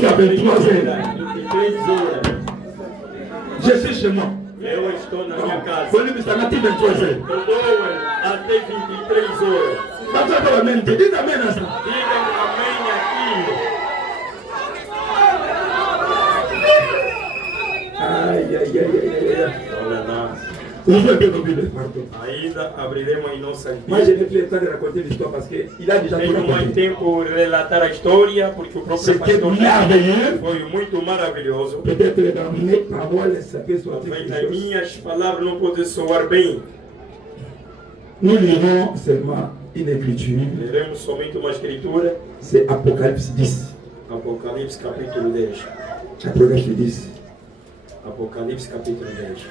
jusqu'à 23 heures. 23 horas. Je suis chez moi. Eu estou na minha casa. Quando me está na 23 heures. Estou até 23 horas. Pas toi la même. Dis amen à ça. Digam amém aqui. Aïe, aïe, aïe, aïe, aïe. Olha lá. Ouvrez un peu nos Bibles, pardon. Ainda abriremos em nossas Moi, je vidas. n'ai plus le temps de raconter l'histoire parce qu'il a déjà tout Tenho mais raconté. tempo de relatar a história, porque o próprio C'était pastor merveilleux. foi muito maravilhoso. Peut-être dans mes paroles, ça peut sortir Talvez quelque nas chose. minhas palavras não pode soar bem. Nous lirons seulement une écriture. Leremos somente uma escritura, C'est Apocalypse 10. Apocalipse capítulo 10. Apocalypse 10. Apocalipse capítulo 10.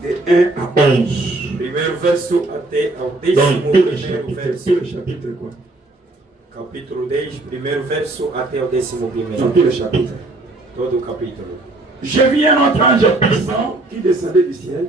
De 1 à 11. Primeiro verso até ao Donc, 11º tout le chapitre, verso. tout le chapitre, quoi. Capítulo 10, primeiro verso até o 11º. Dans tout le chapitre. Todo o capítulo. Je vis un autre ange puissant qui descendait du ciel,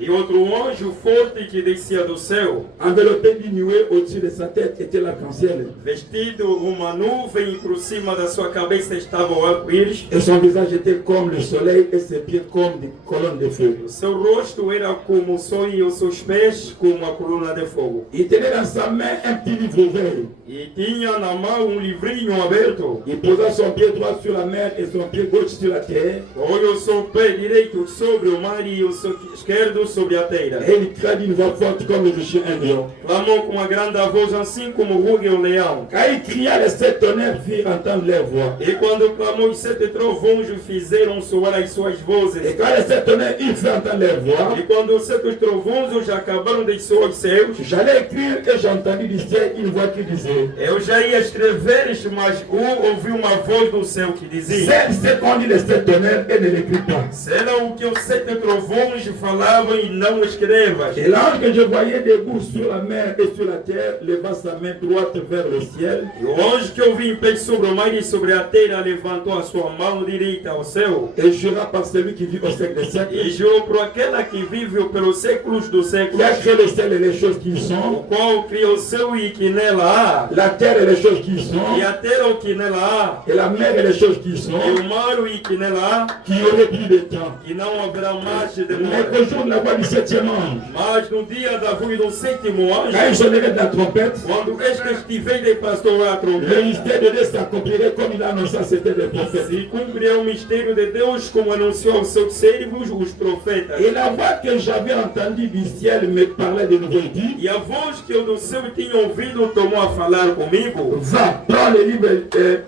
E outro anjo forte que descia do céu, enveloppé d'une nuée au-dessus de sa tête était l'arc-en-ciel. vestido uma nuvem e por cima da sua cabeça estava o arco-íris. Et son visage était comme le soleil et ses pieds comme des colonnes de feu. O seu rosto era como o sol e os seus pés como uma coluna de fogo. Il tenait dans sa main un petit livre ouvert. E tinha na mão livrinho aberto. Il posa son pied droit sur la mer et son pied gauche sur la terre. Põe o seu pé direito sobre o mar e o seu esquerdo sobre a terra. Et il cria d'une voix forte comme le chien un lion. Clamou com uma grande voz, assim como ruge o leão. Quand il cria, les sept tonnerres firent entendre leur voix. E quando clamou, os 7 trovões fizeram soar as suas vozes. Et quand les sept tonnerres ils firent entendre leur voix, E quando os 7 trovões já acabaram de soar os céus, j'allais écrire et j'entendis du ciel une voix qui disait: eu já ia escrever, mas ouvi uma voz do céu que dizia: c'est qu'on dit les sept tonnerres et ne l'écrit pas. será o que os 7 trovões falavam e não escrevas. Et l'ange que je voyais debout sur la mer et sur la terre leva sa main droite vers le ciel. E o anjo que eu vi em pé sobre o mar e sobre a terra levantou a sua mão direita ao céu Et jura par celui qui vit au siècle des e siècles, jurou por aquela que vive pelos séculos dos qui séculos, a créé le ciel et les choses qui y o sont, qual criou o céu e que nela la terre et les choses qui y há, e sont, a terra o que nela et la mer et les choses qui y há, e sont, o mar e que nela há, qui aurait plus de temps. e não haverá mais de Mais demora. qu'au jour de la voix du septième ange, Mas no dia da voz do 7º quand il anjo, sonnerait de la trompette, quando este estiver de pastor a le trompeta, mystère de Dieu s'accomplirait comme il a annoncé à c'était des prophètes. se cumprirá o mistério de Deus, como anunciou aos seus servos, os profetas. Et la voix que j'avais entendue du ciel me parlait de nouveau et dit: E a voz que eu do céu tinha ouvido tomou a falar comigo. va, prends le livre,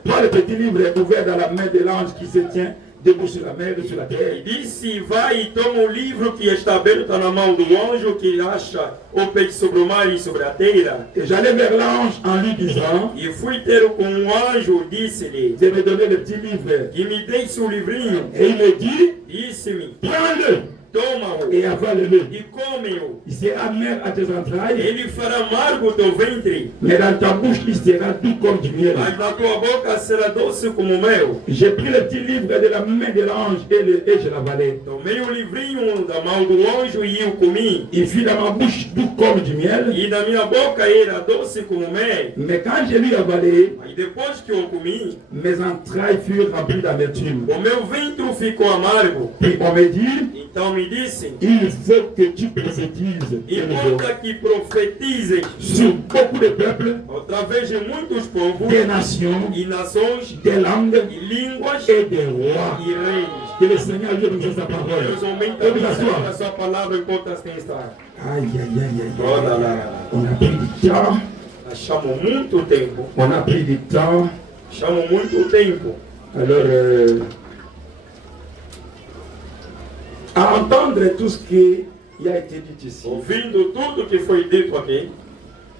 prends le petit livre ouvert dans la main de l'ange qui se tient debout sur la mer et sur la E terre. disse: vai e toma o livro que está aberto na mão do anjo que acha o peixe sobre o mar e sobre a terra. Et j'allais vers l'ange en lui disant: E fui ter com o anjo, disse-lhe: de me donner le petit livre. que me deixe o livrinho. Et il me dit: Disse-me: prends-le toma-o et avale-le. e come-o. Il sera amer à tes entrailles, Ele fará amargo o teu ventre, mais dans ta bouche il sera doux comme du miel. mas na tua boca será doce como mel. J'ai pris le petit livre de la main de l'ange et je l'avalai. Tomei o livrinho da mão do anjo e eu comi. Il fut dans ma bouche doux comme du miel, E na minha boca era doce como mel. mais quand je l'ai avalé, Mas depois que eu comi, mes entrailles furent remplies d'amertume. o meu ventre ficou amargo. Puis on me dit: Então me disse: il faut que tu prophétises importa que profetizes sur beaucoup de peuples, através de muitos povos des nations, e nações des langues e línguas et des rois. e reis. Que le Seigneur Dieu nous fasse sa parole. Deus aumenta Vamos a asseoir. sua palavra enquanto assim está. Aïe, aïe, aïe, aïe. Oh là là. On a pris du temps. Achamos muito tempo. On a pris du temps. Achamos muito tempo. Alors, à entendre tout ce qui a été dit ici, Ouvindo tudo que foi dito aqui,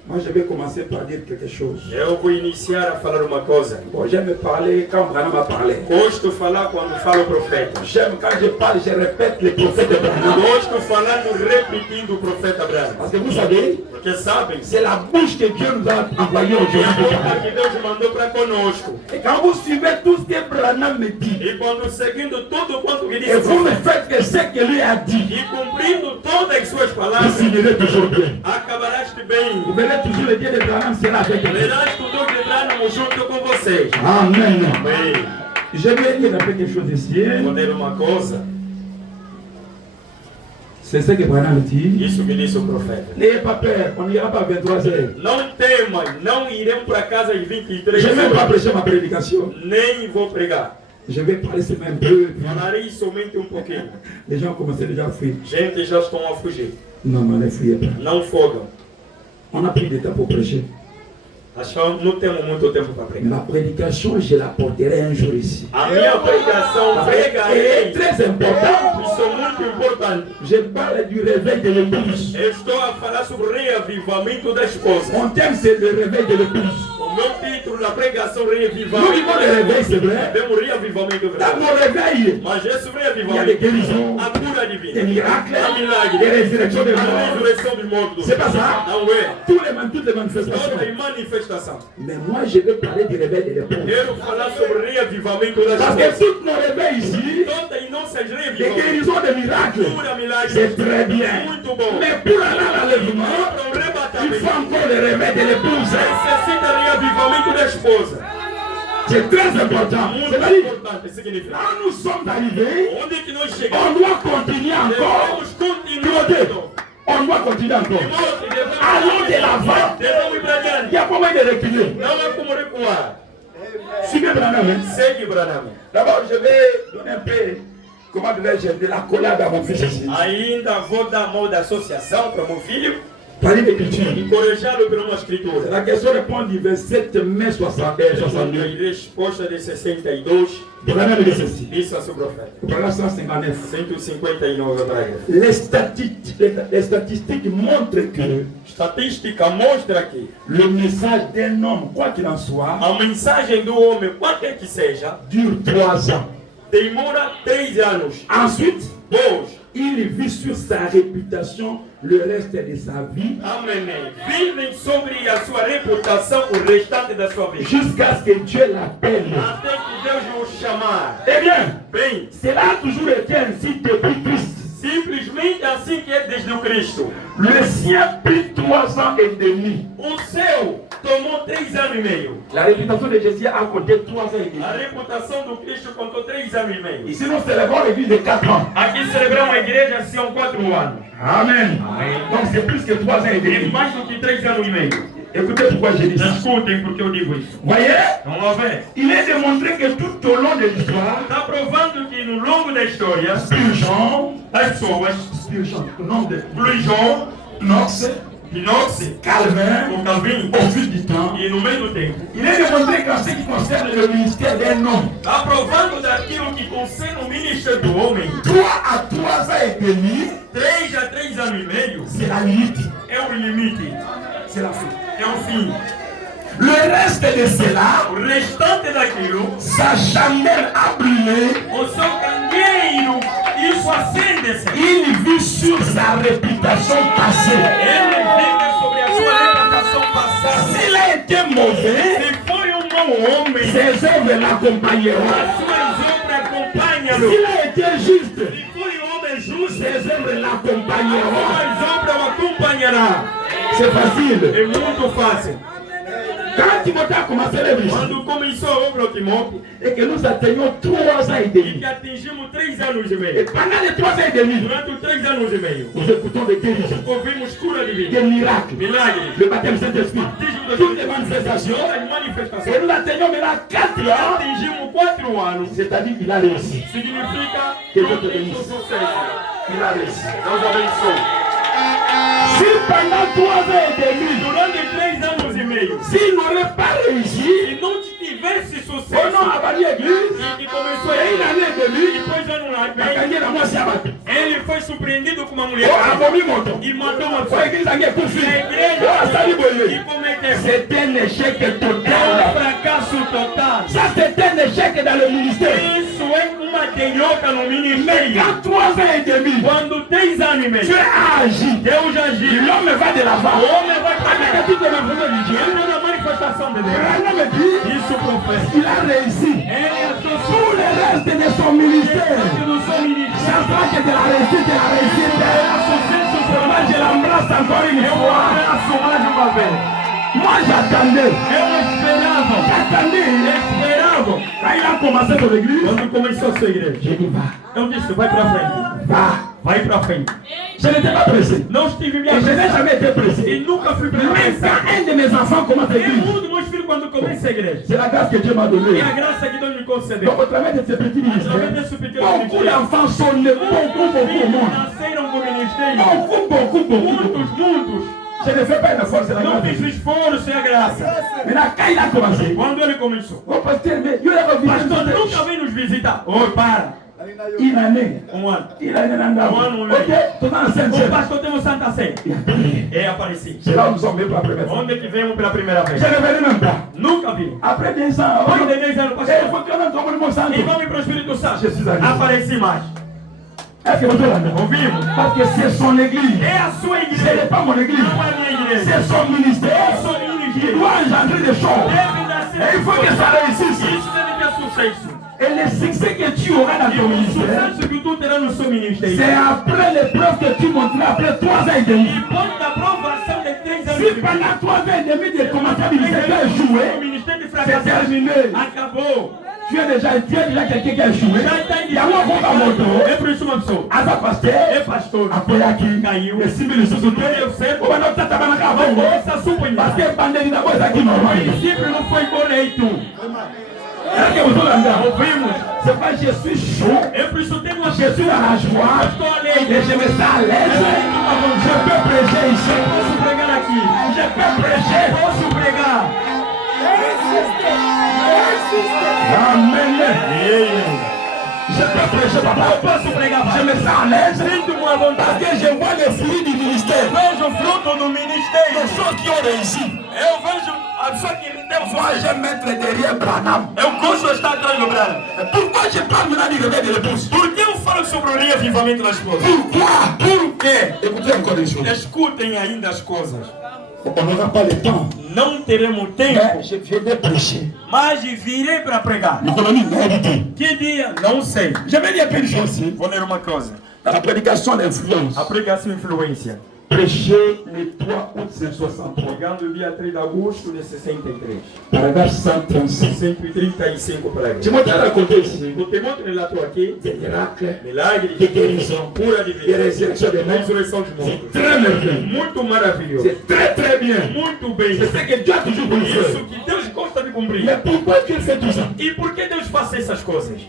moi je vais commencer par dire quelque chose. eu vou iniciar a falar uma coisa. Bon, j'aime parler quand Branham a parlé. Gosto de falar quando fala o profeta. J'aime quand je parle, je répète les prophètes de Branham. Gosto de falar repetindo o profeta Abraão. Parce que vous savez, Porque sabem, c'est la bouche que Dieu nous a envoyée é a aujourd'hui. boca que Deus mandou para conosco. Et quand vous suivez tout ce que Branham me dit, E quando seguindo tudo quanto que et disse o vous me profeta, faites que ce que lui a dit, e cumprindo todas as suas vous palavras, finirez toujours bien. acabaraste Vous bem. verrez toujours le Dieu de Branham sera avec vous. Verás que o Deus de Abraão junto com vocês. Amen. Amém. J'aimerais dire quelque chose ici. Vou dizer uma coisa. C'est ce que Branham dit. Isso que disse o profeta. N'ayez pas peur, on n'ira pas à 23 heures. Não temas, não iremos para casa às 23 Je ne vais pas horas. prêcher ma prédication. Nem vou pregar. Je vais parler seulement un peu. Falarei somente pouquinho. Les gens commencent déjà à fuir. Gente já estão a fugir. Non, ne fuyez pas. Não fogam. On a pris du temps pour prêcher. Não temos muito tempo para pregar. Ma prédication, je la porterai un jour ici. A minha pregação Elle est pregarei. très importante. Isso é muito importante. Je parle du réveil de l'épouse. Eu estou a falar sobre o reavivamento da esposa. Mon thème, c'est le réveil de l'épouse. O meu título da pregação Nous reavivamento. vivons le réveil, c'est vrai. Vemos reavivamento Dans verdadeiro. mon réveil, Mas esse il y a des reavivamento, guérisons, a cura des divina, miracles, a milagre, des résurrections des a morts. ressurreição dos mortos. C'est pas ça. Não é? Toutes les manifestations. Toda manifestação. Mais moi, je vais parler du réveil de l'épouse. Quero falar sobre o reavivamento da Parce que esposa. tous nos réveils ici, Todas as nossas des reavivamentos, guérisons, des miracles, cura, milagre, c'est très bien. muito bom. Mais pour aller à l'enlèvement, Para o il arrebatamento, faut encore le réveil de l'épouse. necessita reavivamento da esposa. C'est très important. Muito C'est-à-dire, importante, significa. là où nous sommes arrivés, Onde que nós chegamos? on doit continuer encore. Devemos continuar. Timothée, on doit continuer encore. Allons de l'avant. Devemos ir para Il adiante. n'y a pas moyen de reculer. Não é como recuar. Suivez Branham. Segue Branham. D'abord, je vais donner un peu, comment dirais-je, de la collade à mon fils ici. Ainda vou dar mão da associação para meu filho, Parler d'écriture. encorajá-lo pela uma escritura. La question répond du verset mai 62. A resposta de 62 Branham dit ceci. disse a seu profeta. Au paragraphe 159. 159 hebraios. Les statistiques montrent que Estatística mostra que le message d'un homme, quoi qu'il en soit, a mensagem do homem, qualquer que seja, dure 3 ans. demora 3 anos. Ensuite, Deus, il vit sur sa réputation le reste de sa vie amém, vivem sobre a sua reputação o restante da sua vida. jusqu'à ce que Dieu l'appelle. Até que Deus o chamar. Eh bien, Bem, cela a toujours été ainsi depuis Christ. simplesmente assim que é desde o Cristo. Le sien prit 3 ans et demi. O seu tomou 3 anos e meio. La réputation de Jésus a compté 3 ans et demi. A reputação do Cristo contou 3 anos e meio. Ici, nous célébrons l'église de 4 ans. Aqui celebramos a igreja são 4 anos. Amen. Donc c'est plus que 3 ans et E demi. mais do que 3 anos e meio. Écoutez pourquoi je dis ça. Escutem porque eu digo isso. Voyez, Vamos ver. il est démontré que tout au long de l'histoire, Está provando que no longo da história, Spurgeon, as pessoas, o nome de Spurgeon, Knox, Inox, Calvin, o Calvin, au fil du temps, e no meio do tempo, il est démontré qu'en ce qui concerne le ministère d'un homme, está provando daquilo que concerne o ministério do homem, 3 à 3 ans et demi, 3 a 3 anos e meio, c'est la limite, é o limite, c'est la fin. é o fim. Le reste de cela, O restante daquilo, sa chandelle a brûlé, o seu candeeiro, isso acende-se. il vit sur sa réputation passée. Ele vive sobre a sua reputação passada. S'il a été mauvais, Se foi um mau homem, ses œuvres l'accompagneront. as suas obras acompanham-no. S'il a été juste, Se foi um homem justo, ses œuvres l'accompagneront. as obras o acompanhará. C'est facile. É muito fácil. Quand Timothée a commencé l'église Quando começou a obra de Timóteo, et que nous atteignons 3 ans et e demi, que atingimos 3 anos e et meio. pendant les 3 ans et demi, Durante os 3 anos e meio, nous écoutons des guérisons, ouvimos cura des divina, miracles, milagres, le baptême Saint-Esprit, toutes les manifestations. as Et manifestações. nous atteignons maintenant 4 E ans, atingimos 4 anos. c'est-à-dire qu'il a réussi. Significa Que que Deus te tem bendiga. sucesso. Il a réussi. Deus abençoe. Si pendant 3 ans et demi, Durante 3 anos e meio, s'il n'aurait pas réussi, se não tivesse on sucesso, a abattu l'église, e que começou et une a année et demie, depois de ano lá, il a gagné la moitié abattu. ele foi surpreendido com uma mulher Oh, a vomi mon temps. e matou uma Oh, pessoa. l'église a gagné pour E a finir. igreja Oh, a sali boye. e cometeu. C'est un échec É um total. fracasso total. Ça, c'est un échec dans le ministère. Isso é uma derrota no Mais ministério. quand 3 ans et demi, Quando 3 anos e meio, Dieu a agi. Deus agiu. L'homme va de l'avant. O homem vai Avec para toutes les manifestations de Dieu, Entra na manifestação de Deus. Branham me dit, Isso profeta. il a réussi. Ele é Tout le reste de son ministère, do seu ministério. ça sera que de la réussite, de la réussite. Moi, je l'embrasse encore une fois. Abraço mais uma vez. Moi, j'attendais. Eu esperava. J'attendais. Esperava. estavam. Quand il a commencé son église, Quando começou a sua igreja, j'ai dit va, eu disse, vai pra frente. va. Vai pra frente. Je n'étais pas pressé. Não estive me Et je n'ai apressando. jamais été E pressé. nunca fui Mais apressado. quand un de mes enfants commence E l'église, dos meus filhos, quando começa a igreja, c'est la grâce que Dieu m'a donnée. e a graça que Deus me concedeu. Donc au travers de ces petits Através ministères, desse pequeno beaucoup ministério, d'enfants sont nés, beaucoup au monde. nasceram com o ministério. Beaucoup. Muitos. Je ne fais pas un effort, c'est la Não grâce. fiz esforço, é a graça. Maintenant, quand il a commencé, Quando ele começou, mon pasteur, mais Dieu l'a revu. pastor nunca vem nos visitar. Oi, para. Une année. Ano. Il a une année en Mano, Ok, tout dans la scène. O pastor temos Santa Sé. Il a prié. É apareci. C'est là où nous sommes venus pour la première fois. Onde é que viemos pela primeira vez? Je ne venais même pas. Nunca vi. Après 10 ans, Depois de 10 anos, il pastor. faut que l'on tombe le mot santo. E vamos para o Espírito Santo. Je suis allé. Apareci mais. Est-ce que vous êtes là? Ouvimos? Parce que c'est son église. É a sua Ce igreja. n'est pas mon église. Não é a minha igreja. C'est son ministère. Sou Il ministério. doit engendrer des choses. Deve nascer. Et il faut que ça réussisse. Isso deve ter sucesso. Et le succès que tu auras dans E ton o ministère, sucesso que tu terá no seu ministério. c'est après l'épreuve que tu montreras après 3 ans et demi. E quando a aprovação de 3 anos Si pendant 3 ans et demi de commencer à ministère, tu as o échoué, ministério de c'est fracassado terminé. acabou. Tu es déjà quelqu'un qui a échoué. Já está Il y a un groupe à moto. É por isso uma pessoa. À sa pasteur, É pastor. après aqui, Caiu. les 6 000 sous Não deu certo. on va notre tata banaka Vai bongo. começar a supunhar. Parce que bandit d'abord, c'est qui O normal. princípio não foi correto. Est-ce que vous êtes là? Ouvimos. C'est pas je suis chaud. É por isso que tem uma Je suis dans la joie. Estou Et alegre. je me sens à l'aise. Je peux prêcher ici. Posso pregar aqui. Je peux prêcher. Posso pregar. Amen. Je peux prêcher, papa. Posso pregar. Je me sens à l'aise. Sinto-me à vontade. Parce que je vois les fruits du ministère. Vejo o fruto do ministério. Les choses qui ont réussi. Eu vejo a pessoa que deu Moi, sucesso. je vais mettre derrière Branham. Eu gosto de estar atrás do Branham. Pourquoi je parle maintenant du réveil de l'épouse? Por que eu falo sobre o reavivamento das coisas? Pourquoi? Por quê? Écoutez encore une chose. Escutem ainda as coisas. On n'aura pas le temps. Não teremos tempo, Mais je viens prêcher. mas virei para pregar. L'économie mérite. Que dia? Não sei. Je vais dire quelque chose. Vou ler uma coisa. Dans la prédication d'influence. A pregação influência. Prêcher le 3 août 1963. Pregando dia 3 de agosto de 63. Paragraphe 135. 135 Je pregas. vais te raconter ici Eu te mostro relato aqui. des miracles, Milagre des guérisons, pura des divina. résurrections des morts. Ressurreição de C'est mortos. très merveilleux. Muito maravilhoso. C'est très bien. Muito bem. C'est ce que Dieu a toujours voulu Isso faire. que Deus gosta de cumprir. Mais pourquoi Dieu fait tout ça? E por que Deus faz essas coisas?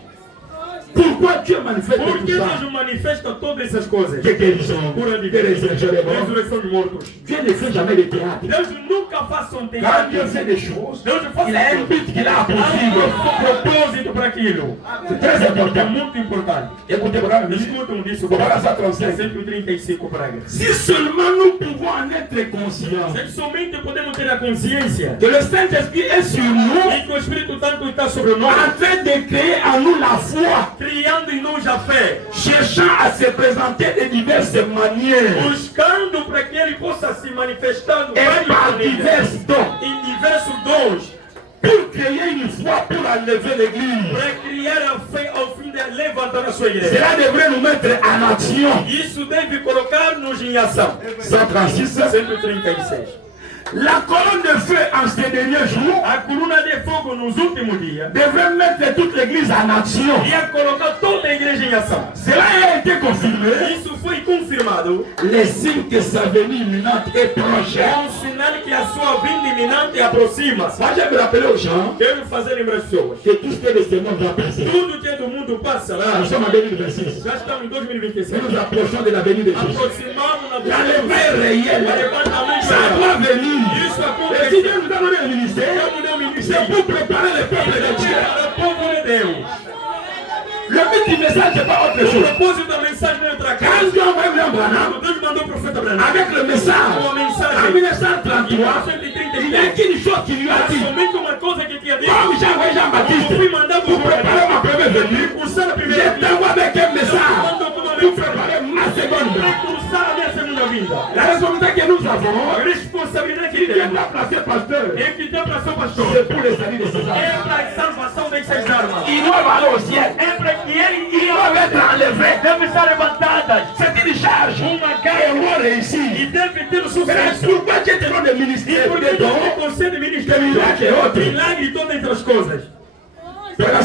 Pourquoi Dieu manifeste Por que tout ça? Deus manifesta todas essas coisas? Des guérisons, Pura des divina. résurrections des morts. Ressurreição de mortos. Dieu ne fait jamais de théâtre. Deus nunca faz um Quand teatro. Dieu fait des choses, Deus faz il a un but qu'il a à poursuivre. propósito para aquilo. C'est très É important. muito importante. Écoutez, voilà, Escutam disso. Voilà 135. 135 pragas. Si seulement nous pouvons en être conscients Se somente podemos ter a consciência que le Saint-Esprit est sur nous, e que o Espírito Santo está sobre en nós, train de créer en nous la foi, criando em nós a fé, cherchant à se présenter de diverses manières buscando para que ele possa se manifestar de et várias par maneiras, diverses dons em diversos dons, pour créer une foi pour enlever l'Église. para criar a fé ao fim de levantar a sua igreja. Cela devrait nous mettre en action. Isso deve colocar-nos em ação. 136. 136. La colonne de feu en ces derniers jours A coluna de fogo nos últimos dias devrait mettre toute l'Église en action. ia colocar toda a igreja em ação. Cela a été confirmé. Isso foi confirmado. Les signes que sa venue imminente est proche. É um sinal que a sua vinda iminente aproxima-se. Moi, j'aime rappeler aux gens Quero fazer lembrar as pessoas. que tout ce que le Seigneur va passer. Tudo que é do mundo passa lá. Nous sommes en 2026. Já estamos em Nous 2026. nous approchons de la venue de Jésus. Aproximamos na Il y a le vrai réel. levantamento. Ça doit venir. Isso Et si Dieu acontece. nous a donné le ministère, Deus deu c'est ministério pour préparer le peuple de Dieu. para o povo de Deus. Le but du message, c'est pas autre O chose. propósito da mensagem é outra Quand coisa. Dieu a envoyé William Branham Deus mandou o profeta Branham avec le message, com a en mensagem. 1933, il y a qu'une chose qui lui a dit. Somente uma coisa que tinha dito. Comme j'ai envoyé Jean-Baptiste Eu fui mandado pour préparer ma première venue, Cursar a je primeira vinda. t'envoie avec un message pour préparer ma seconde venue. Cursar a minha segunda vinda. La responsabilité que nous avons, A responsabilidade qui que Dieu temos l'a placé pasteur, é que tem para ser pastor. c'est pour les saluts de César. É para a salvação dessas armas. Ils doivent aller au ciel. É para que ele Ils doivent être enlevés. deve ser levantadas. C'est une charge. Uma Et carga on va e réussir. deve ter o Mais sucesso. pourquoi Dieu te donne des ministères, Porque des Deus dons, te concede ministério, milagre e outro? milagre e todas essas coisas.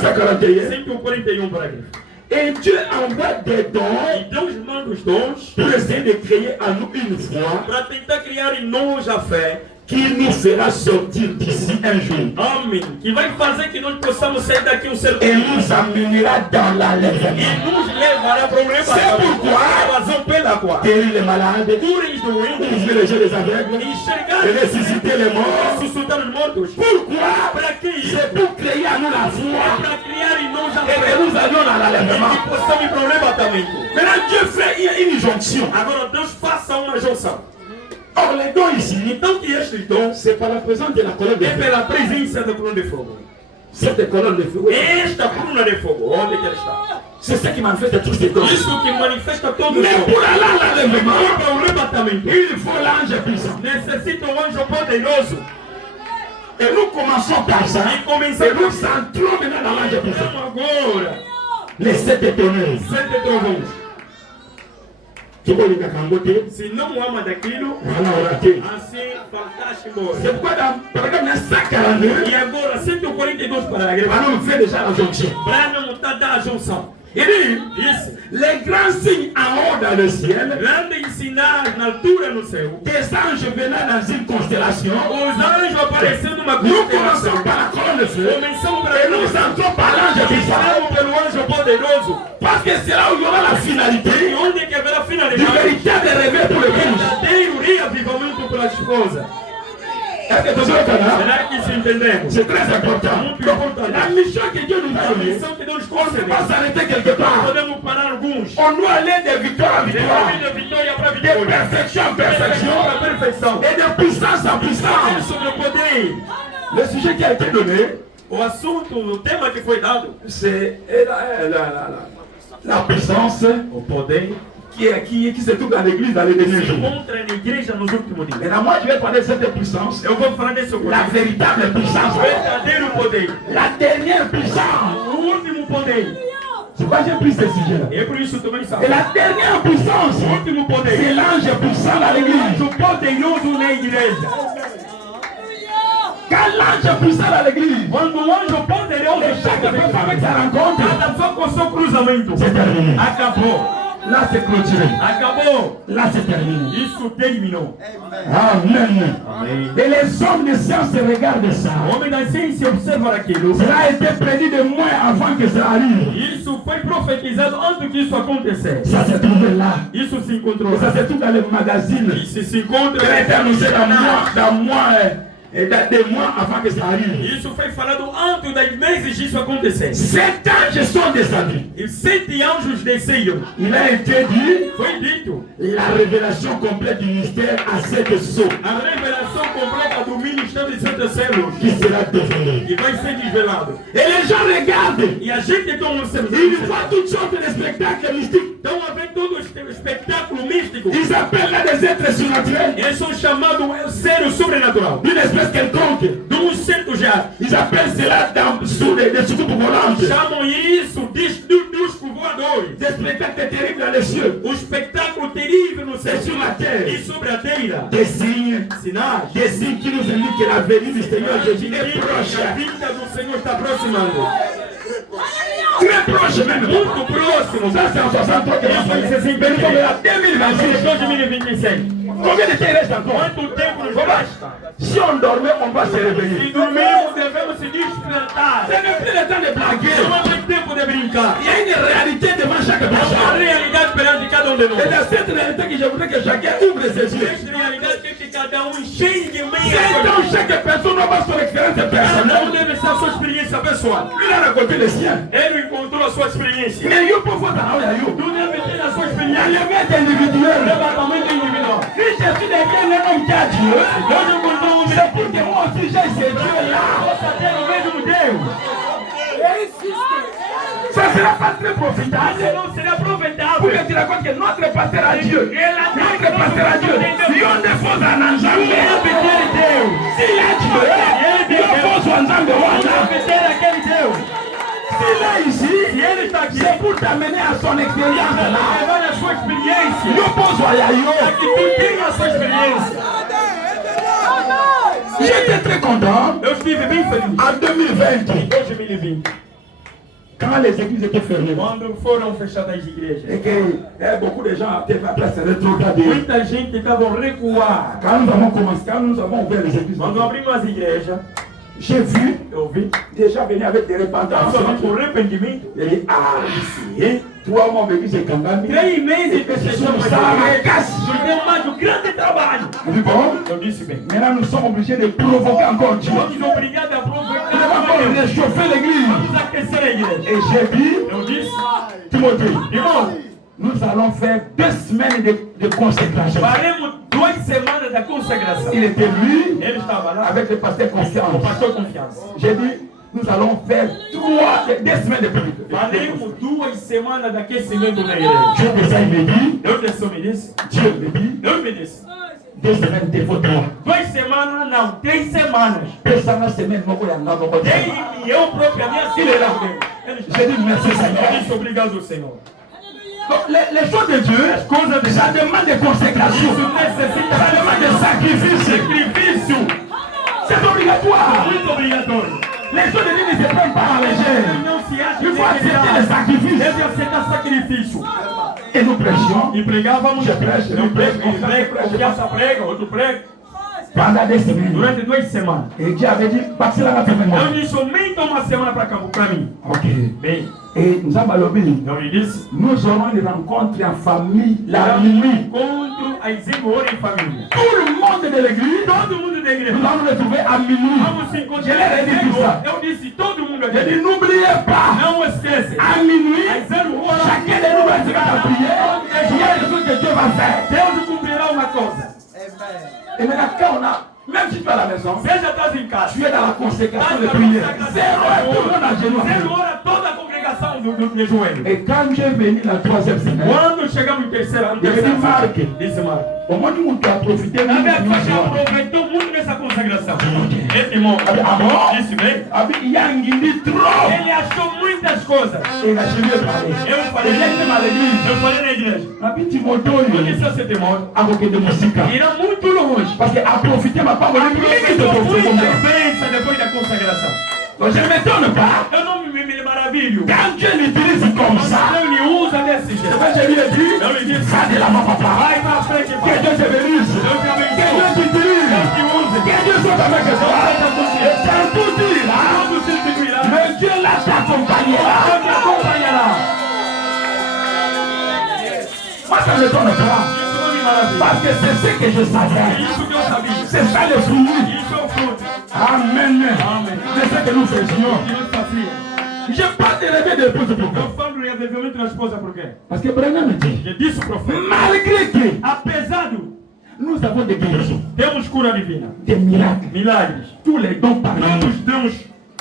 241. 141 parágrafo. Et Dieu envoie des dons E Deus manda os dons pour essayer de créer en nous une foi para tentar criar em nós a fé. qui nous fera sortir d'ici un jour. Amém. Que vai fazer que nós possamos sair daqui um certo Et dia. nous amènera dans E l'enlèvement. nos levará para o problema. C'est pourquoi A razão pela qual guérir les malades, curem os doentes, ouvrir les yeux des aveugles, enxergar et ressusciter les morts. ressuscitar os mortos. Pourquoi? Para que isso? C'est pour créer en nous la foi Para criar em nós a et fé. que nous allions dans E l'enlèvement. que possamos ir para o levantamento. Maintenant, Dieu fait une jonction. Agora Deus faça uma junção. Or, les dons ici, Então que estes dons c'est par la présence de la colonne de é feu. pela presença da coluna de fogo. Cette colonne de feu, Esta coluna de fogo, onde que ela está? c'est ce qui manifeste tous ces dons. Isso que manifesta todo o Mais dom. pour aller à l'enlèvement, E para o levantamento, il faut l'ange puissant. necessita um anjo poderoso. Et nous commençons par ça. E Et começamos nous entrons maintenant dans l'ange puissant. agora. Les 7 tonnerres. 7 trovões. Tu vois, il y a qu'un côté. Se não ama daquilo, Voilà, on a raté. assim faltaste embora. C'est pourquoi dans par exemple, 142, E agora, 142 parágrafos. Manon fait déjà la jonction. Branham está dando a junção. Il dit, Disse, les grands signes en haut dans le ciel, grandes sinais na altura no céu. des anges venant dans une constellation. Os anjos aparecendo numa Nous constelação. commençons par la colonne de feu. Começamos Et para nous entrons par l'ange puissant. Entramos pelo anjo poderoso. Parce que c'est là où il y aura la E finalité onde que haverá du finalidade? véritable réveil pour le épouse. Verdadeiro reavivamento para a esposa. Est-ce que tu sais là? Será que isso entendemos? C'est très important. Donc, la mission que Dieu nous a A donnée, missão que Deus on ne peut concedeu. pas s'arrêter quelque part. Podemos parar alguns. On doit aller de victoire en victoire, De vitória para de vitória. perfection en perfection, Para perfeição. et de puissance en Falar puissance. sobre o poder. Le sujet qui a été donné, O assunto, o tema que foi dado. c'est la puissance O poder qui se trouve dans l'église dans les derniers se jours. encontra na igreja nos últimos dias. Maintenant, moi, je vais parler de cette puissance, Eu vou falar desse la poder. véritable puissance, O verdadeiro poder. la dernière puissance. O último poder. C'est pourquoi j'ai pris ce sujet-là. E por isso também Et sabe. la dernière puissance, O último poder. c'est l'ange puissant dans l'église. O poderoso na igreja. Quand l'ange puissant dans l'église, Quando o anjo poderoso et chaque chega na fois avec igreja, sa rencontre, cada pessoa com seu cruzamento. c'est terminé. Acabou. Là, c'est clôturé. Acabou. Là, c'est terminé. Isso terminou. Amen. Amém. Et les hommes de science regardent ça. O homem da ciência observa aquilo. Cela a été prédit de moi avant que ça arrive. Isso foi profetizado antes que isso acontecesse. Ça s'est trouvé là. Isso se encontrou. Et ça se trouve dans les magazines. Isso se encontra. Ça a été annoncé des mois avant que ça arrive. Isso foi falado antes das meses disso acontecer. 7 anges sont descendus. E 7 anjos desceram. Il a été dit Foi dito. la révélation complète du mystère à 7 sceaux A revelação completa do ministério de Santa Células. qui sera dévoilée. Que vai ser desvelado. Et les gens regardent. E a gente toma um Ils voient toutes sortes de spectacles mystiques. Então, havendo todo o espetáculo místico, Ils appellent là des êtres surnaturels. eles são chamados ser sobrenatural. D'une espèce quelconque. De certo já. Ils appellent cela sous des soucoupes volantes. Chamam isso dos voadores. Des spectacles terribles dans les cieux. O espetáculo terrível no céu Et sur la terre. e sobre a terra. Des signes. Sinais. Des signes qui nous indiquent que la venue du Seigneur Jésus est A proche. vinda do Senhor está aproximando. Très proche même. Muito próximo. Ça c'est en 63 que Isso vai ser Mais nous sommes là 2026. 2027. Combien de temps il reste encore? Quanto tempo nos basta? Si on dormait, on va se réveiller. Se dormirmos, devemos se despertar. Ce n'est plus le temps de blaguer. Não é mais tempo de brincar. Il y a une réalité devant chaque É uma personne. realidade perante cada um de nós. Et dans cette réalité que je voudrais que chacun ouvre ses yeux. Esta realidade tem que cada um enxergue meio C'est dans chaque personne doit avoir son expérience Cada um personnelle. deve ser a sua experiência pessoal. Il a raconté le sien. Ele encontrou a sua experiência. Mais il faut voir dans la Tu deve ter a sua Il y a experiência. le maître individuel. Levantamento individual. Si je suis devenu un homme qui a Dieu, Deus encontrou um c'est pour que moi aussi j'ai ce Dieu-là. Possa ter o mesmo Deus. Ça ne sera pas très profitable. Não seria Pour aproveitável. que tu racontes que notre pasteur a Dieu. Notre pasteur a Dieu. Si on défose un enjambe, Obter Deus. s'il a Dieu, il défose un enjambe. Obter aquele Deus. S'il est ici, E ele está aqui. c'est pour t'amener à son expérience là. Levando a sua experiência. Yo pose à Yayo. Que tu tenha a sua experiência. J'étais très content Eu estive bem feliz. en 2020. Em 2020. Quand les églises étaient fermées, Quando foram fechadas as igrejas, et que beaucoup de gens étaient après se rétrograder. muita gente estava recuar. Quand nous avons commencé, quand nous avons ouvert les églises, Quando abrimos as igrejas, j'ai vu eu vi des gens venir avec des repentances. o arrependimento. J'ai dit, ah, ici, toi, mon église est Kangami. 3 meses que fechamos Ça a m'a igreja, cassé. nos deu mais um grande trabalho. J'ai dit, bon, Eu disse bem, maintenant nous sommes obligés de provoquer encore Dieu. vamos obrigados a Nous devons provocar encore Deus. réchauffer l'église. Vamos aquecer a igreja. Et j'ai dit, Eu disse, Timothée, irmão, nous allons faire 2 semaines de consécration. faremos 2 semanas da consagração. Il était lui, Ele estava lá, avec le pasteur o Confiance. pastor Confiança. J'ai dit, nous allons faire 2 semaines de prière. Faremos 2 semanas d'aquecimento na igreja. Dieu de ça, il me dit, Eu me disse, Dieu me dit, eu me disse, 2 semaines de votre 2 semanas não, 3 semanas. Personne semaine, mon coeur, n'a pas E eu próprio, a minha filha era alguém. J'ai dit, merci Eu Seigneur. disse, obrigado, Senhor. Donc, les choses de Dieu, ça demande de consécration. Isso necessita Ça demande de sacrifice. sacrifício. C'est obligatoire. Muito obrigatório. Les choses de Dieu ne se prennent pas à légère. Não se acha Il faut accepter les que sacrifices. deve aceitar sacrifício. Et nous prêchions E pregávamos, Je prêche, eu eu prego, prego, Confiança prega, outro prega, pendant des semaines. durante 2 semanas. Et Dieu avait dit, parti là, la Eu semaine. disse, aumenta uma semana para mim. Ok. Bem, Et nous avons lobby. eu lhe disse, Nous aurons une rencontre en famille la lá nuit. encontro às 5 horas em família. Tout le monde de l'église, Todo mundo da igreja. nous allons nous retrouver à minuit. Vamos se Je encontrar leur ai dit tout ça. Eu disse, todo mundo J'ai aqui. dit, n'oubliez pas, Não esquece. à minuit, Às 0 horas, chacun de nous va se mettre à prier. Il y a des choses que Dieu va faire. Deus cumprirá uma coisa. Et maintenant, quand on a, même si tu es à la maison, Seja estás em casa. tu es dans la consécration de Estás na prière. consagração. 0 heure, tout le monde à genoux. 0 hora, toda a congregação do joelho. Et quand Dieu est venu la 3e semaine, Quando chegamos no terceiro, Marque. disse Marco. au moins du monde qui a profité, A nous, minha nous, faixa nous, aproveitou muito nessa consagração. Esse irmão Ah bon? disse bem. il y a un guindi trop. Ele achou muitas coisas. Et il a jamais parlé. Eu falei, Il vient même à l'église. eu falei na igreja. Rabbi Timothée, Eu disse a esse irmão, à côté de musique. irá muito longe. Parce qu'à profiter, ma part, on est Aproveitou muitas bênçãos depois da consagração. Donc je ne m'étonne pas. Eu não me maravilho. Quand Dieu l'utilise comme ça, Deus lhe usa desse jeito. je lui ai dit, Eu lhe disse, ça de la main, papa. vai pra frente, Que pai. Dieu te bénisse. Deus te Que abençoe. Dieu t'utilise. Deus te use. Que Dieu soit avec toi. Et quand tout ira, Quando se seguirá, mais Dieu là t'accompagnera. Deus te acompanhará. Moi, ça ne m'étonne pas. Isso não me maravilha. Parce que c'est ce que je savais. Isso que eu sabia. C'est ça le fruit. Isso é o fruto. Amen. Amen. C'est ce que nous faisions. Que nos fazia. Je parle de l'éveil de l'épouse pour Eu falo do reavivamento da esposa por quê? Parce que Branham me dit, Já disse o profeta. malgré que Apesar do nous avons des guérisons, temos cura divina, des miracles, milagres, tous les dons par todos nous. os dons,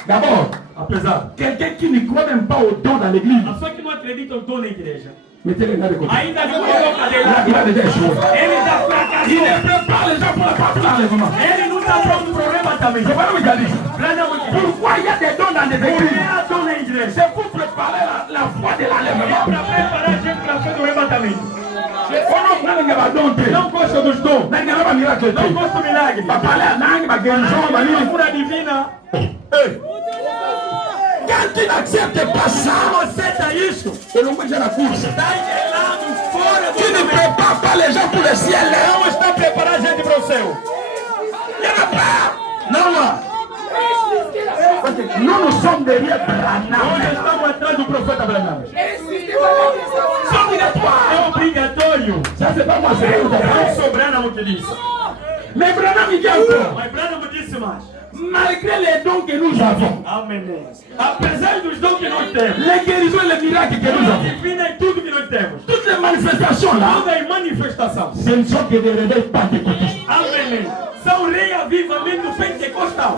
D'abord, apesar, quelqu'un qui ne croit même pas aux dons dans l'église, a pessoa que não acredita no dom na igreja, mettez-les là de côté. ainda não coloca de Il lado. a déjà échoué. Ele já Il fracassou. ne prépare les gens pour la partie d'enlèvement. Ele não está pronto pro problema também. C'est pas nous qui a dit. Branham aqui. Pourquoi il y a des dons dans des Por que églises? há dom na igreja? C'est pour préparer la foi de É l'enlèvement. para preparar a gente para fazer o arrebatamento. On n'a pas de Não gosta dos dons. pas miracle. Não gosta do milagre. Va parler à langue, va guérison, va A lire. cura divina. Quand tu n'acceptes pas ça, Não aceita isso. et l'on peut dire la course. Está gelado fora Tu do ne prépares pas les gens pour le ciel. Não está preparando a gente para o céu. Il n'y en a pas. Non, non. Nous sommes derrière Branham. Nós estamos atrás do profeta Branham. C'est obligatoire. É obrigatório. Ça, c'est pas moi, c'est eux. Não sou Branham que disse. Mais Branham, il dit encore, Mas Branham disse mais. malgré les dons que nous avons, Amém. Apesar dos dons que nós temos, les guérisons et les miracles que nous a avons, divina é tudo que nós temos. toutes les manifestations là, Toda a manifestação. ce ne sont que des réveils pentecôtistes. Amém. São reavivamento pentecostal.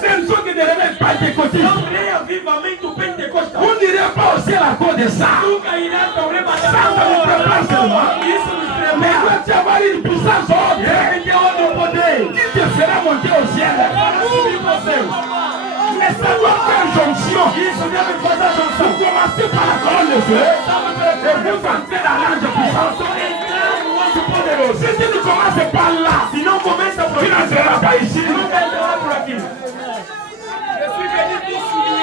Ce ne sont que des réveils pentecôtistes. São reavivamento pentecostal. Vous n'irez pas au ciel à cause de ça. Nunca irá para o Ça, ça nous prépare seulement. Isso nos Mais prepara. quand tu vas avoir une puissance autre, Ele tem outro poder. qui te fera monter au ciel. Para subir para o céu. Mais ça doit faire jonction. Isso deve fazer a Vous junção. commencez par la colonne de feu. Et vous entrez dans l'ange puissant. Entrar no anjo poderoso. Si tu ne commences pas là, Se não começa por tu isso, n'entreras pas ici. nunca entrará por aqui.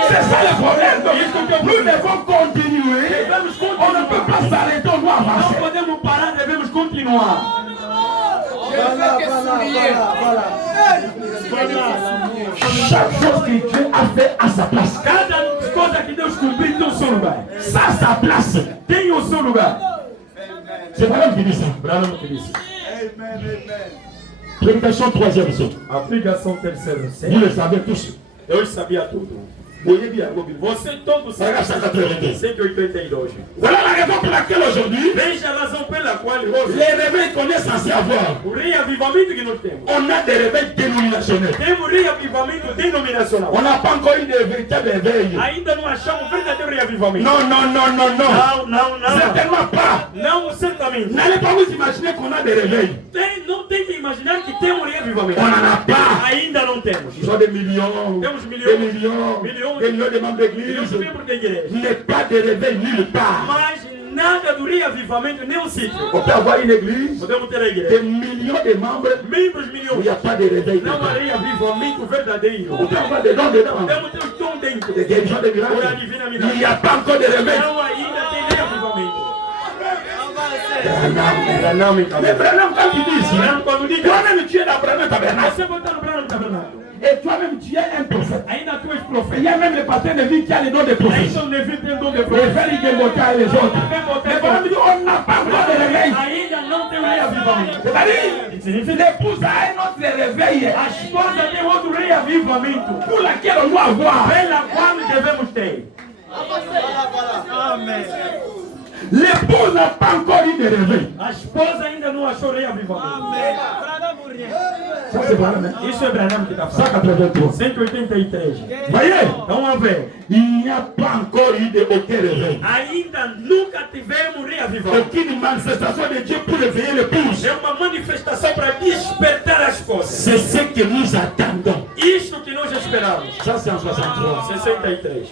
C'est ça le problème. Donc, nous devons continuer. On ne peut pas s'arrêter, on doit avancer. Não podemos parar, devemos continuar. Chaque chose que Dieu a fait à sa place. Cada coisa que Deus cumpriu tem o seu lugar. Ça a sa place. Tem o seu lugar. C'est pas l'homme qui dit ça. Branham que disse. Prédication troisième son. A pregação terceira. Vous le savez tous. Eu sabia tudo. Você todo sabe. 182. Voilà la raison pour laquelle aujourd'hui, Veja a razão pela qual hoje les réveils qu'on est censé avoir, o reavivamento que nós temos. on a des réveils dénominationnels. Temos reavivamento denominacional. On n'a pas encore eu de véritable réveil. Ainda não achamos verdadeiro reavivamento. Non, non, non, non, non. Não. Certainement pas. Não, certamente. N'allez pas vous imaginer qu'on a des réveils. Não tem que imaginar que tem reavivamento. On n'en a pas. Ainda não temos. Ils ont des millions, Temos milhões, des millions, milhões, des millions de membres d'église. milhões de membros da igreja. Il n'est pas de réveil nulle part. Mas nada do reavivamento nem um sítio. On peut avoir une église, Podemos ter a igreja. des millions de membres, Membros où il milhões. n'y a pas de réveil. Não há reavivamento verdadeiro. On peut avoir des dons dedans, Podemos ter os dons dentro. des guérisons de Ora miracles. divina Il milagre. n'y a pas encore de réveil. Não ainda tem reavivamento. Branham. Mais Branham, quand tu dis ici, Branham, quando diz, toi-même tu es dans Branham Tabernacle. você botar no Branham tabernáculo. Et toi-même tu es un prophète. Ainda tu és Il profeta. y a même le pasteur de vie qui a le don de prophète. Ainda o Levi tem dom de Les profeta. frères Igeboka et les autres. Mais Branham dit, on n'a pas encore de réveil. Ainda não tem reavivamento. C'est-à-dire, Significa l'épouse a un autre réveil a esposa tem outro reavivamento pour laquelle on doit avoir. pela qual devemos ter. L'épouse n'a pas encore eu de réveil. A esposa ainda não achou reavivamento. Ça c'est Branham. Isso é Branham que está falando. 183. 183. Voyez, Então, a ver, il n'y a pas encore eu de aucun réveil. ainda nunca tivemos reavivamento. Aucune manifestation de Dieu pour réveiller l'épouse. É uma manifestação para despertar as coisas. C'est ce que nous attendons. Isto que nós esperamos. Ça c'est en 63. 63.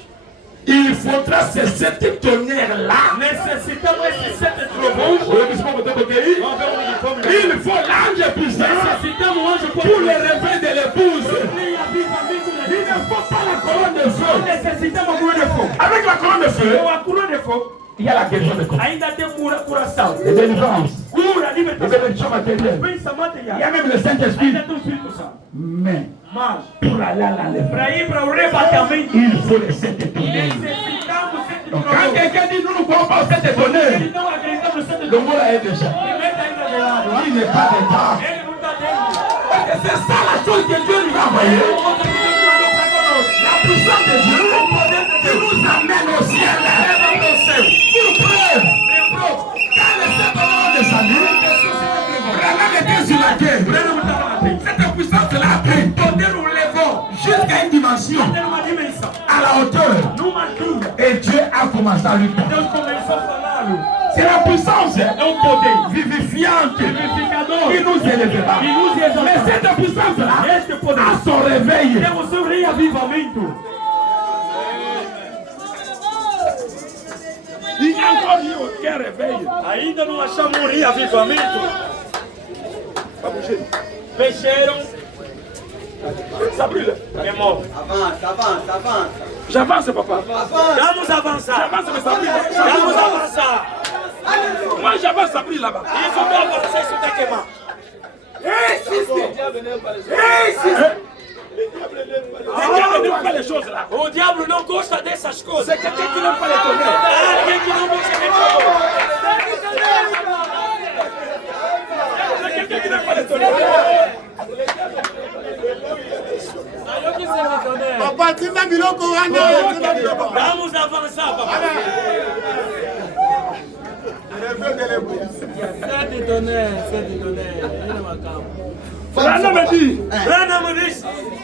Il faudra ces 7 tonnerres-là. Necessitamos esses 7 trovões. Vous voyez ce qu'on peut dire? Vamos ver onde fomos. Il faut l'ange puissant Necessitamos um anjo pour le réveil de l'épouse. reavivamento da Il ne faut pas la colonne de feu. Necessitamos a cura de fogo. Avec la colonne de feu, Com a cura de fogo, il y a la guérison de corps. ainda tem curação. Les délivrances. Cura, Les libertação. bénédictions matérielles. Pensa Il y a material. même le Saint-Esprit. Ainda tem o Espírito Santo. Mais Mas, pour aller à l'enlèvement, para ir para o rebatamento, il faut les 7 tonnerres. necessitamos 7 Donc quand trovões. quelqu'un dit nous ne pouvons pas aux 7 tonnerres, Ele não acreditamos nos 7 le mot là est déjà. Meta ainda de lado. Il n'est pas dedans. Ele não está dentro. Parce que c'est ça la chose que Dieu nous a envoyée. Outra que Deus mandou para conosco. La puissance de Dieu qui nous amène au ciel. Leva para o céu. Pour preuve, Lembrou? quand les 7 tonnerres descendaient, Branham était sur la terre. Branham estava na terra. Cette puissance-là a pris Poder o levou. jusqu'à une dimension, Tem uma dimensão. à la hauteur. Numa altura. Et Dieu a commencé à lui parler. Deus começou a falá-lo. C'est la puissance É o poder vivifiante vivificador qui nous élèvera. que nos Mais exalta. cette puissance-là Este poder a son réveil. tem o seu reavivamento. Il n'y a encore eu aucun réveil. Ainda não achamos um reavivamento. Mexeram. Ça brûle. É morto. Avance. J'avance, papa. Vamos avançar. J'avance, mais ça brûle. Vamos avançar. Moi, j'avance, ça brûle là-bas. Isso não avançar, isso está queimar. Le diable n'aime pas les choses là. O diabo não gosta dessas coisas. C'est quelqu'un qui n'aime pas les tonnerres. Há alguém que não gosta de fogo. C'est quelqu'un qui n'aime pas les tonnerres. Papa, tina biloko wana. Vamos avançar, papai. Branham me dit, Branham disse,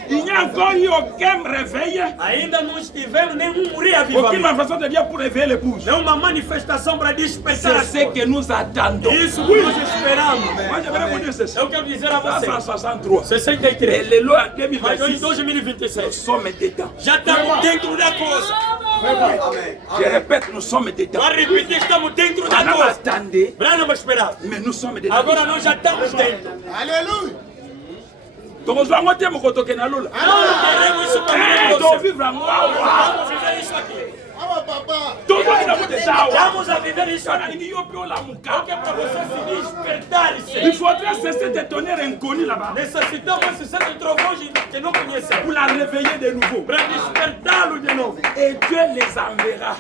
il n'y a encore eu aucun réveil, ainda não tivemos nenhum aucune reavivamento. manifestation de Dieu pour réveiller l'épouse. Nenhuma manifestação para despertar as C'est ce coisas. que nous attendons. Isso que nós esperamos. Moi, j'aimerais vous dire ceci. Eu quero dizer a você, 363. 63. Et le lot en Mas em 2026, nous 2026, sommes dedans. já estamos dentro da coisa. Je répète, nous sommes dedans. Para repetir, estamos dentro da Branham coisa. attendait, Branham esperava. mais nous sommes dedans. Agora nós já estamos dentro. Alléluia. tokozwa ngo te mokotoke na lola vivre ngo il faudrait cesser de donner inconnu là-bas. Pour la réveiller de nouveau. Et Dieu les enverra.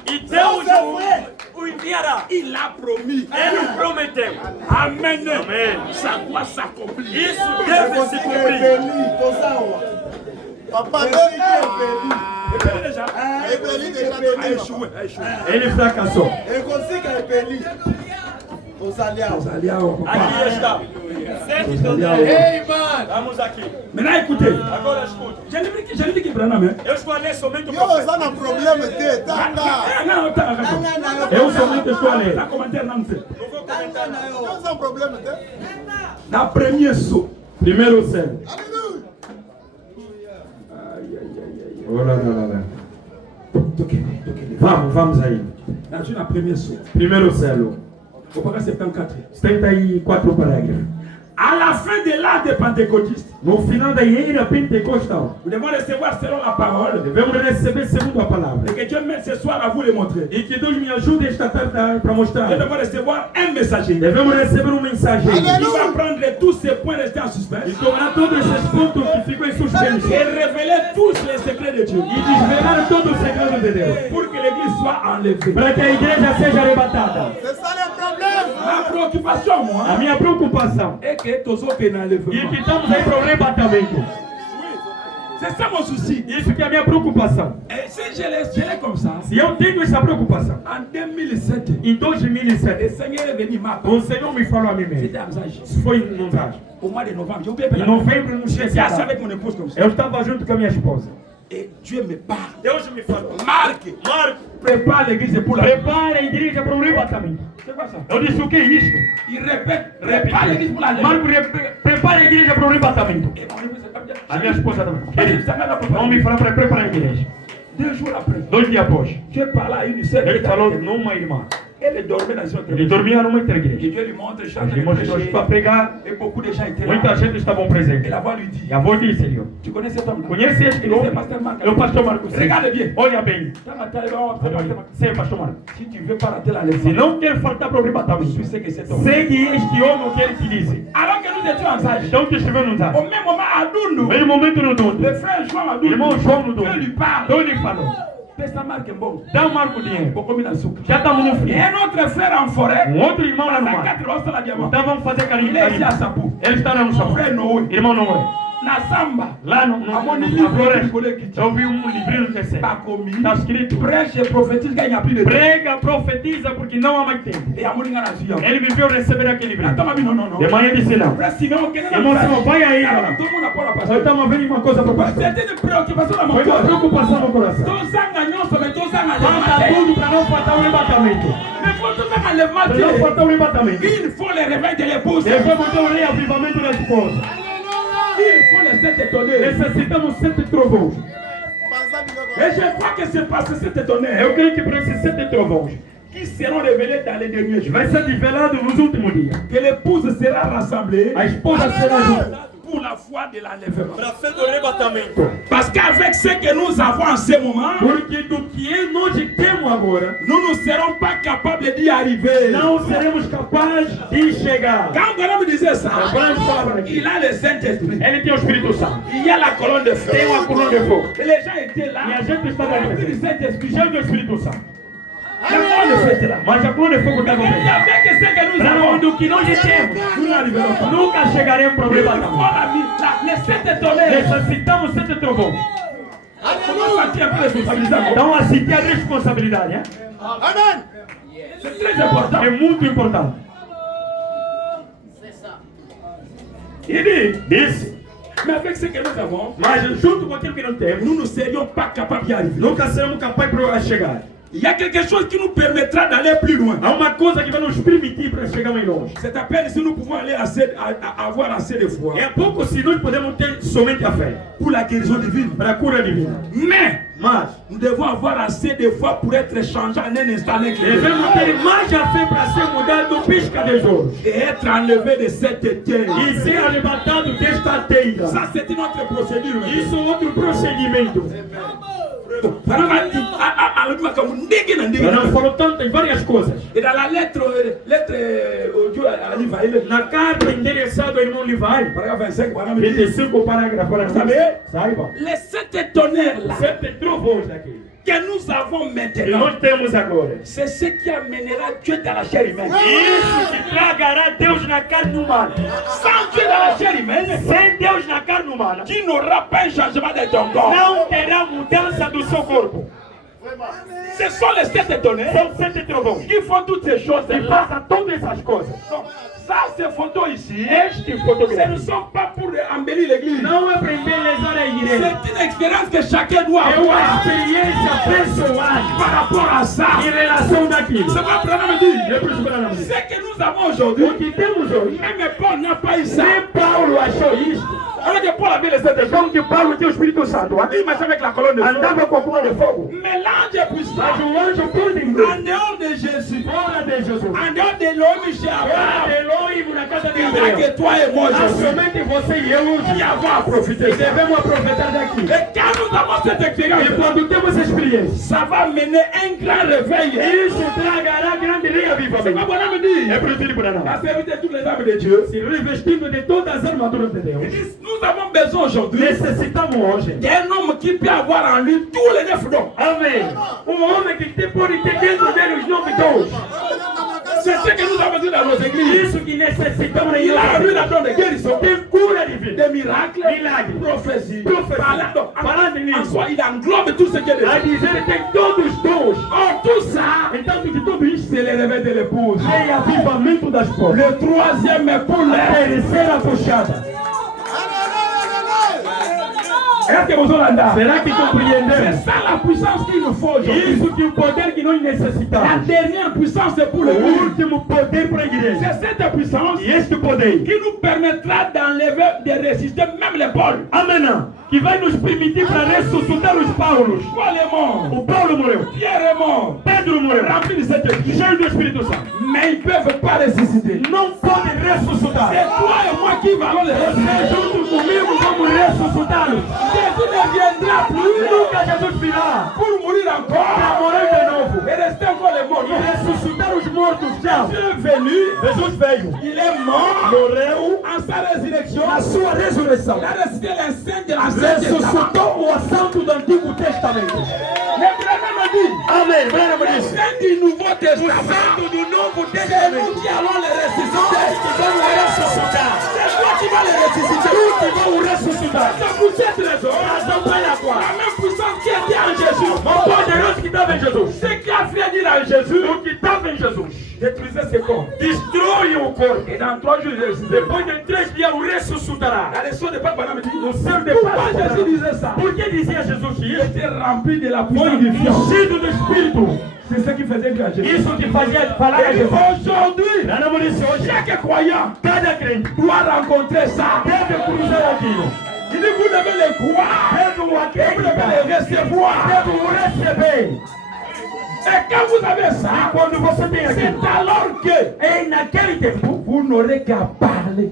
Il a promis. Et nous promettons. Amen. Ça doit s'accomplir. Isso deve se cumprir. Papa, Ele fracassou. Aqui está. Vamos aqui. Maintenant écoutez. Agora escuta. Je ne dis qu'il prend la main. Eu escolhi somente o yo profeta. oza na problème te tanga. Eu somente estou ali. Tá commentaire não sei. Não vou comentar nada. Yo oza problème te. Na premier saut. Primeiro céu. Alléluia. Oh là là là. Toquez. Vamos aí. Na premier saut. Primeiro céu. Au paragraphe 74. 74 parágrafos. À la fin de l'âge des pentecôtistes, No final da era pentecostal, nous devons recevoir selon la parole. devemos receber segundo a palavra. Et que Dieu m'aide ce soir à vous le montrer. E que Deus me ajude esta tarde para Nous mostrar. devons recevoir un messager. Devemos receber mensageiro. Il va prendre tous ces points restés en suspens E tomar todos esses pontos que ficam em suspenso. et révéler tous les secrets de Dieu. E desvelar todos os segredos de Deus. Pour que l'église soit enlevée. Para que a igreja seja arrebatada. C'est ça le problème. Ma préoccupation, moi, A minha preocupação est que tous autres é n'enlèvement. que estamos aí para o arrebatamento. C'est ça mon souci. Isso que é a minha preocupação. Et si je l'ai comme ça, Se eu tenho essa preocupação, en 2007, em le 2007, Seigneur est venu m'appeler. o Senhor me falou a mim mesmo. C'était à Mzage. Isso foi em novembro. Au mois de novembre, j'ai oublié Em novembro, não J'étais tinha assis avec mon épouse comme ça. Eu estava junto com a minha esposa. Et Dieu me parle. Deus me falou. Marc, prépare l'église pour la... Prepare a igreja para o arrebatamento. C'est quoi ça? Eu disse, o que é isto? Il répète, prépare l'église pour la... Marco, prepare a igreja para o arrebatamento. Et mon épouse, c'est pas bien. A minha esposa também. Querido, ça m'a la Não me fala para preparar a igreja. 2 jours après, 2 dias após, Dieu parla à une seule. ele falou numa irmã. Elle dormait dans une autre Ele église. dormia numa outra Et igreja. Dieu lui montre, Os chante, irmãos de hoje para pregar, et beaucoup de gens étaient là. muita gente estavam Et presentes. la voix lui dit, E a voz disse, Senhor, tu connais cet homme-là? conhece este Il disait, homem? Pasteur Marc. É o pastor Marcos. Regarde bien. Olha bem. Sim, pastor Marcos. Si tu veux pas rater la Se leçon, não quer faltar para o tu arrebatamento, sais que c'est homme. segue este homem o que ele te disse. Alors que nous étions en sage, Então que escreveu nos au atos. même moment, à Doundou, No momento no dono, le frère João à irmão Doundou, João no Dieu dono. lui parle. Então ele falou, Pesta Marc est bon. dá o Marco dinheiro. Beaucoup mis dans le souk. Já estamos no Et fim. un autre frère en forêt, Outro irmão lá no dans mar. 4 ans, la diamant. Então vamos fazer carinho. Il est ici à Sapou. Ele está lá no chão. Frère Noé. Irmão Noé. Na Samba, Lá no, à mon na livre, floresta. je Eu vi livrinho que é pas commis. Está escrito. Prêche et prophétise qu'il n'y a plus de temps. Prega, profetiza, porque não há mais tempo. Et à mon livre, Ele viveu receber aquele livro. Attends, mamie, non, non, non. De manhã disse não. Frère Simon, quel est Irmão Simão, vai aí. Alors, tout le monde a pas la Nós passion. estamos vendo uma coisa para o pastor. C'était une préoccupation dans mon Foi uma cœur. preocupação no coração. Tous en gagnant, mais tous en Falta gagnant. tudo para não faltar o arrebatamento. Mais pour tous en Para não gagnant, faltar o arrebatamento. il faut le réveil de l'épouse. Devemos ter o reavivamento da esposa. Il faut les 7 étonnés. Necessitamos 7 trovões. Et je crois que c'est parce que c'est étonné Eu creio que para esses 7 trovões qui seront révélés dans les derniers jours. vai ser revelado nos últimos dias. Que l'épouse sera rassemblée A esposa será junta. pour la foi de l'enlèvement. Para fé do arrebatamento. Parce qu'avec ce que nous avons en ce moment, Porque do que nós temos agora, nous ne serons pas capables d'y arriver. não seremos capazes de chegar. Quand Branham disait ça, Branham il a le Saint-Esprit. Ele tem o Espírito Santo. Il y a la colonne de feu. Tem uma coluna de fogo. Et les gens étaient là. E a gente estava Remplis ali. du Saint-Esprit. Cheio do Espírito Santo. La colonne de feu était là. Mas a coluna de fogo estava Et bem. avec ce que nous Não, avons, do que nós temos, nous n'arriverons pas. nunca chegaremos para o Il faut arrebatamento. les 7 étonnés. Necessitamos 7 trovões. Comment sentir un peu responsabilisé? Então, a sentir a responsabilidade, né? Amen. C'est très important. É muito importante. Il dit, Disse, mais avec ce que nous avons, mas junto com aquilo que não temos, nous ne serions pas capables d'y arriver. nunca seremos capazes de chegar. Il y a quelque chose qui nous permettra d'aller plus loin. Há uma coisa que vai nos permitir para chegar mais longe. C'est à peine si nous pouvons aller avoir assez de foi É pouco se nós podemos ter somente a fé pour la guérison divine. para a cura divina. Mas nous devons avoir assez de foi pour être changés en un instant. Devemos ter mais a fé para ser mudado pisca de olhos Et être enlevé de cette terre. e ser arrebatado desta teira. Ça, c'est une autre procédure. Isso é outro procedimento. Não foram tantas várias coisas. Et dans la lettre audio à Livaïle, Na carta endereçada ao irmão Livai, paragraphe 25, paragraphe 10, 25 parágrafo, saiba. les 7 tonnerres là Sete trovões daqui. que nous avons E maintenant, nós temos agora. c'est ce qui amènera Dieu dans la chair humaine. Isso que tragará Deus na carne humana. Sans Dieu dans la chair humaine, Sem Deus na carne humana, tu n'auras pas un changement de ton corps. não terá mudança do seu corpo. Ce sont les 7 tonnerres São sete trovões qui font toutes ces choses que là. fazem todas essas coisas. Donc, ça, ces photos ici, Este ce ne fotografia sont pas pour embellir l'église. não é para embelezar a igreja. C'est une expérience que chacun doit É uma avoir experiência pessoal par rapport à ça. em relação daquilo. C'est pas Branham dit. É por isso que nós dizemos. Ce que nous avons aujourd'hui, O que temos hoje, même Paul n'a pas eu ça. nem Paulo achou isto. Alors que Paul avait les 7 jours, Como que Paulo tinha o Espírito Santo, il marchait avec la colonne de feu. andava com a coluna de fogo. Mais l'ange puissant, Mas o anjo público, en dehors de Jésus, fora de Jesus, en dehors de l'homme chez fora Abraham, de Elohim na casa de il n'y a Israel. que toi et moi Há aujourd'hui somente você e eu qui que avons à profiter. devemos aproveitar daqui. Et quand nous avons cette expérience, E quando temos essa experiência, ça va mener un grand réveil. isso tragará grande C'est pas reavivamento. bon à me dire. É por isso que para nós, La servir de toutes les âmes de Dieu. se revestindo de todas as armaduras de Deus, Nous avons besoin aujourd'hui necessitamos hoje. d'un homme qui peut avoir en lui tous les 9 dons. Amém. Homem que pode ter dentro dele os 9 dons. C'est ce que nous avons dit dans nos églises. Isso que necessitamos na Il a en lui igreja. la don de guérison, Tem cura divina. des miracles, Milagre. prophétie. Falando En nisso. soi, il englobe tout ce qui est de A Dieu. dizer ele tem todos os dons. Or, tout ça, Então, de tudo isso, c'est le réveil de l'épouse. tem avivamento das portas. Le troisième époux, A terceira puxada. est-ce que vous entendez? Será que C'est compreendemos? ça la puissance qu'il nous faut aujourd'hui. Isso que o poder que nós La necessitamos. dernière puissance, c'est pour O l'église. último poder para a igreja. C'est cette puissance E este poder, qui nous permettra d'enlever, de résister même les Pauls. amém, que vai nos permitir para ressuscitar os Paulos. Paul est mort. O Paulo morreu. Pierre est mort. Pedro morreu. Rempli de cet esprit. Cheio do Espírito Santo. Mais ils ne peuvent pas ressusciter. Não pode C'est ressuscitar. toi et moi qui allons les ressusciter. Junto comigo vamos ressuscitá-los. Jésus ne viendra plus Nunca Jesus virá pour mourir para encore morrer de novo et rester encore les morts. e ressuscitar os mortos. Já. Jésus est venu, Jesus veio, il est mort morreu, en sa résurrection. na sua ressurreição Il a ressuscité l'enceinte de l'Ancien Testament. ressuscitou o assunto do Antigo Testamento. Mais Branham me dit, Amém. Branham disse. l'enceinte du Nouveau Testament, do Novo c'est Testamento. nous qui allons les ressusciter. Vamos ressuscitar. C'est toi qui vas les ressusciter. Vamos ressuscitar. C'est pour cette raison, la même puissance qui était en Jésus, O poderoso que estava em Jesus. ce qui a fait dire en Jésus, O que estava em Jesus. détruisez ce corps. Destrói o corpo. Et dans 3 jours, il est ressuscité. Depois de 3 dias o ressuscitará. La leçon de Papa Branham dit, O seu de pourquoi paz. Jésus disait ça? Por que dizia Jesus que Il isso? était rempli de la Foi puissance du fion. ungido do Espírito. C'est ce qui faisait dire à Jésus. Isso que fazia falar a Et Jesus. aujourd'hui, Branham disse hoje, chaque croyant cada crente doit rencontrer ça. deve cruzar aquilo. Il dit, vous devez le croire. Deve o Vous devez acreditar. le recevoir. Deve o receber. Et quand vous avez ça, E quando você tem c'est aquilo, alors que e naquele tempo, vous n'aurez qu'à parler.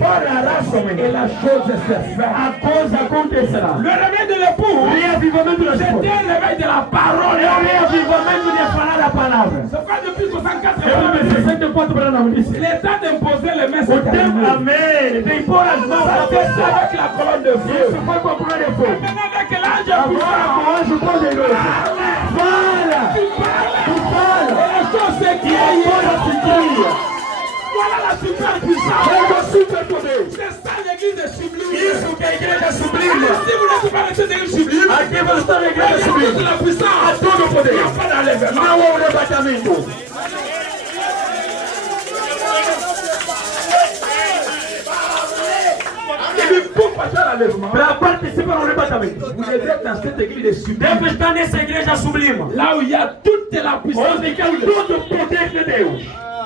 fará somente. Et la chose se fait. A coisa acontecerá. Le réveil de l'époux, Reavivamento das c'était coisas. un réveil de la parole. É o reavivamento de falar a palavra. C'est pas depuis 64 Eu ans. me 64 Branham disse. Il est temps d'imposer les mains O sur tempo, amém. Tem pôr as mãos Ça na fait pessoa. avec la colonne de feu. Isso foi com a coluna de fogo. Maintenant avec l'ange Agora com puissant. o anjo poderoso. Fala! Tu parles. Tu fala! Et la chose se E a crée. coisa se cria. Voilà la super puissance. É o super poder. C'est ça l'église est sublime. Isso que a igreja sublima. Si vous n'êtes pas dans l'église sublime, Aqui você está na igreja toute sublima. la puissance. A todo o Il poder. n'y a pas d'enlèvement. Não há um arrebatamento. Il faut passer à l'enlèvement, para participar no arrebatamento. vous devez être dans cette église sublime. Deve estar nessa igreja sublime. Là où il y a toute la puissance Onde de que é Dieu. todo o poder de Deus.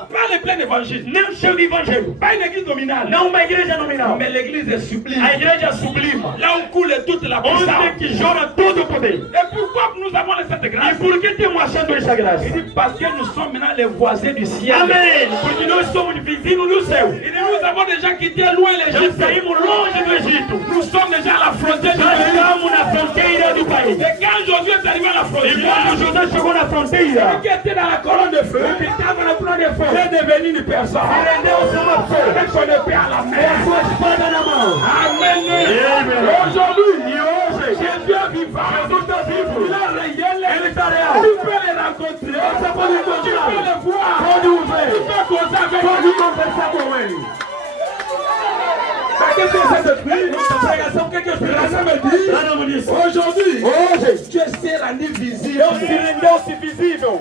Pas le plein évangile. Nem cheio de evangelho. Pas une église nominale. Não uma igreja nominal. Mais l'église est sublime. A igreja sublime. Là où coule toute la puissance. Onde que joga todo o poder. Et pourquoi nous avons cette E grâce? por que temos achado essa graça? Il dit parce que nous sommes maintenant les voisins du ciel. Amém. Porque nós somos vizinhos do céu. Il dit nous avons déjà quitté loin Já l'Égypte. saímos longe do Egito. Nous sommes déjà à la frontière du Já pays. estamos na fronteira do país. Et quand Josué est arrivé à la E frontière, quando José chegou na fronteira, celui qui était dans la colonne de feu, o que estava na coluna de fogo, est devenu une personne. rendeu-se uma pessoa Avec son épée à la com a main. sua espada na mão. Amen. Amen. Aujourd'hui, E hoje, Jésus est vivant. Jesus está vivo. Il est réel. Ele está real. Tu peux les rencontrer. Você pode Tu peux encontrar. les voir. Pode o ver. Tu peux causer avec Pode lui. conversar com ele. Qu'est-ce que c'est cette nuit? Essa pregação, o que é que eu La estou me dit, Lá não me disse. aujourd'hui, Hoje, Dieu s'est rendu visible Deus se rendeu-se visível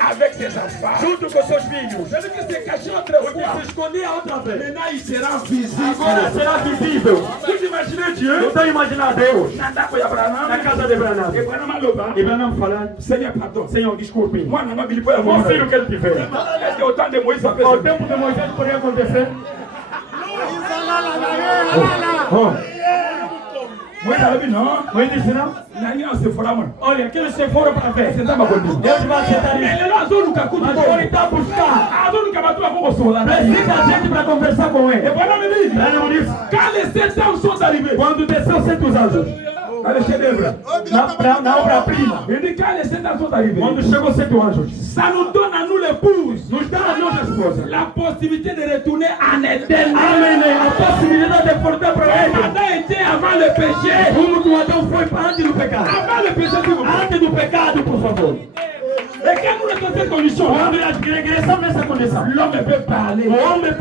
avec ses enfants. junto com seus filhos. Celui qui s'est caché O que autrefois, se escondia outra vez. maintenant il sera visible. Agora será visível. Vous imaginez Eu Dieu? estou imaginando Deus Nandako ya Abraham. na casa de Branham. Abraham aloba. E Branham falando, Seigneur, pardon. Senhor, desculpe. Moi, non, il faut Meu filho que ele tiver. Est-ce que autant de Moïse a fait Ao ça? tempo de Moisés poderia acontecer. Oh. Moïse a dit non. Moisés disse não. Nani on se fera moi. Olha, aqueles se foram para ver. C'est ça ma bonne. Deus vai aceitar Mais isso. les gens ont nous Mas ele está a buscar. nous avons beaucoup de choses. Precisa de gente para conversar com Et ele. voilà me dit. Branham disse, Quand les 7 ans sont arrivés, quando desceu 100 anjos, dans le chef-d'œuvre, na obra-prima, il dit quand les 7 ans sont arrivés, quando chegou 100 anjos, ça nous donne à nous l'épouse nos dá a nós esposa. la possibilité de retourner en Éden. Amém. A possibilidade de voltar para ele. Adam était avant le péché. Como que o Adão foi antes do pecado. Avant le péché, s'il vous plaît. Antes do pecado, por favor. Et quand nous sommes dans cette condition, Quando regressamos nessa condição, l'homme peut parler. o homem